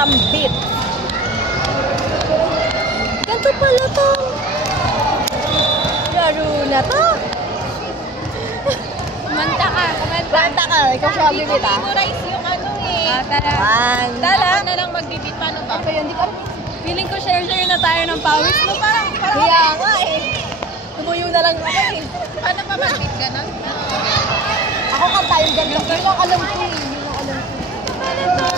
Sambit. Ganito pala to. Laro na to. Kumanta ka. Kumanta ka. Ikaw siya magbibit ah. Memorize yung ano eh. Tara. Ako na lang magbibit. Paano ba? Hindi ka. Feeling ko share na tayo ng pawis mo. Parang Kaya nga eh. Tumuyo na lang ako eh. paano pa magbit ka nun? Ako kanta yung ganito. Yun ang alam ko eh. Yun ang alam ko. Ito.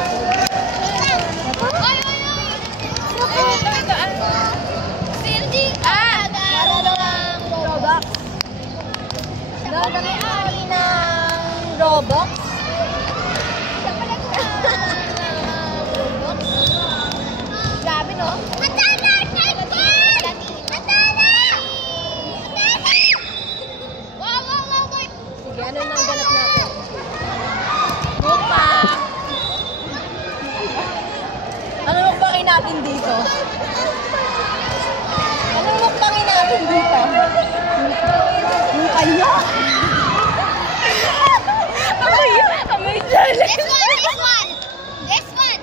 Cindy! Marunong Robux. May-ari ng Robux. Grabe no? Sige, ano nang ganap natin? Mukbang! Ano mukbangin natin dito? Ano mukbangin natin dito? Yung kanya! Amoy challenge! This one!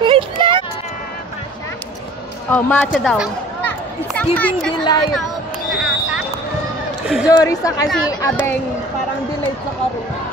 Wait lang! Oh, matcha daw. It's giving delight. Si Jory sa kasi Abeng, parang delight sa karoon.